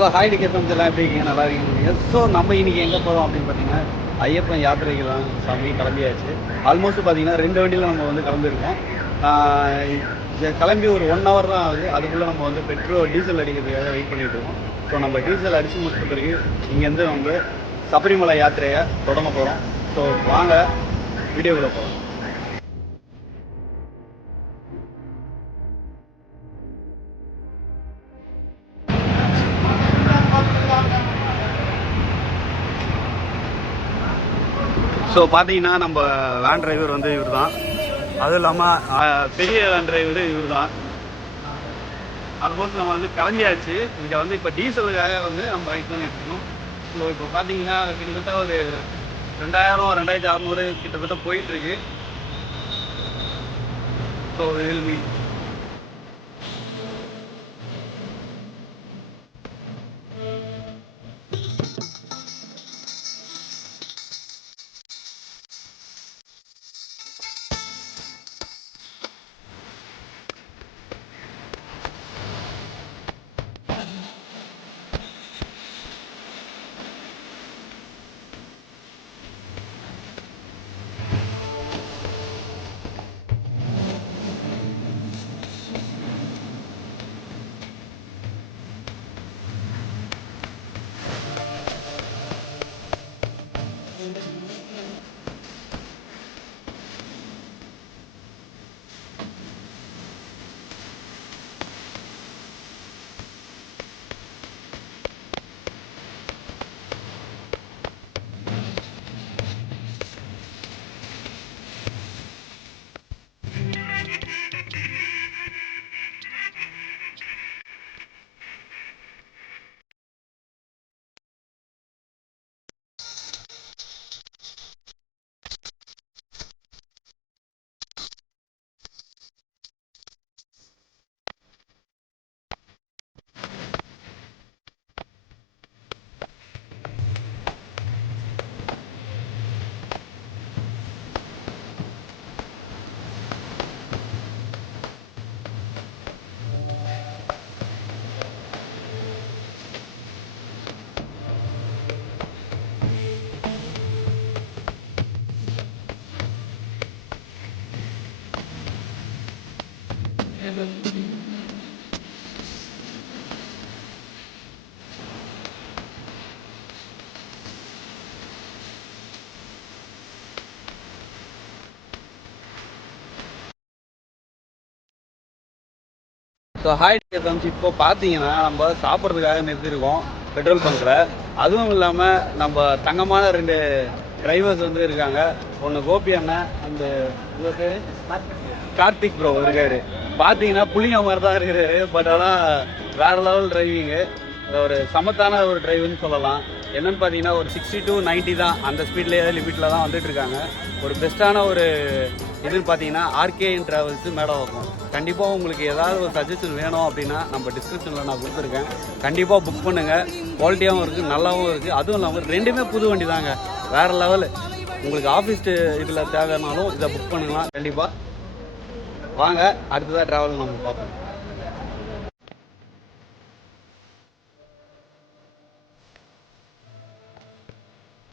So hi ticket எல்லாம் எப்படி இருக்கீங்க, நல்லா இருக்கீங்க. ஸோ நம்ம இன்னைக்கு எங்கே போகிறோம் அப்படின்னு பார்த்தீங்கன்னா ஐயப்பன் யாத்திரைக்கு தான் சாமி கிளம்பியாச்சு. ஆல்மோஸ்ட் பார்த்தீங்கன்னா 2 வண்டியில் நம்ம வந்து கிளம்பியிருக்கோம். கிளம்பி ஒரு 1 hour தான் ஆகுது. அதுக்குள்ளே நம்ம வந்து டீசல் அடிக்கிறதுக்காக வெயிட் பண்ணிட்டு இருக்கோம். ஸோ நம்ம டீசல் அடித்து முடிச்ச பிறகு இங்கேருந்து வந்து சபரிமலை யாத்திரையை தொடங்க போகிறோம். ஸோ வாங்க வீடியோக்குள்ளே போகிறோம். ஸோ பார்த்தீங்கன்னா நம்ம வேன் டிரைவர் வந்து இவர் தான். அதுவும் இல்லாமல் பெரிய வேன் டிரைவர் இவர் தான். அதுபோல் நம்ம வந்து கிளம்பியாச்சு. இங்கே வந்து இப்போ டீசலுக்காக வந்து நம்ம பைக் தான் எடுத்துக்கணும். ஸோ இப்போ பார்த்தீங்கன்னா கிட்டத்தட்ட ஒரு 2000 2600 கிட்டத்தட்ட போயிட்டுருக்கு. So Realme so hi ticket இப்போ பார்த்தீங்கன்னா நம்ம சாப்பிட்றதுக்காக நிறுத்திருக்கோம் பெட்ரோல் பங்க்கில். அதுவும் இல்லாமல் நம்ம தங்கமான 2 டிரைவர்ஸ் வந்து இருக்காங்க. ஒன்று கோபி அண்ணன், அந்த பேர் கார்த்திக் ப்ரோ இருக்காரு. பார்த்தீங்கன்னா புளிங்க மாதிரி தான் இருக்கிறாரு. பட் ஆனால் வேறு லெவல் டிரைவிங்கு. ஒரு சமத்தான ஒரு டிரைவுன்னு சொல்லலாம். என்னென்னு பார்த்தீங்கன்னா ஒரு 60 to 90 தான், அந்த ஸ்பீட்லேயே லிமிட்டில் தான் வந்துட்டுருக்காங்க. ஒரு பெஸ்ட்டான ஒரு இதுன்னு பார்த்தீங்கன்னா ஆர்கேஎன் ட்ராவல்ஸு மேடவாக்கம். கண்டிப்பாக உங்களுக்கு ஏதாவது ஒரு சஜஷன் வேணும் அப்படின்னா நம்ம டிஸ்கிரிப்ஷனில் நான் கொடுத்துருக்கேன். கண்டிப்பாக புக் பண்ணுங்கள். குவாலிட்டியாகவும் இருக்குது, நல்லாவும் இருக்குது. அதுவும் இல்லாமல் 2மே புது வண்டி தாங்க, வேறு லெவலு. உங்களுக்கு ஆஃபீஸ் இதில் தேவைனாலும் இதை புக் பண்ணுங்களாம். கண்டிப்பாக வாங்க, அடுத்ததாக ட்ராவல் நம்ம பார்ப்போம்.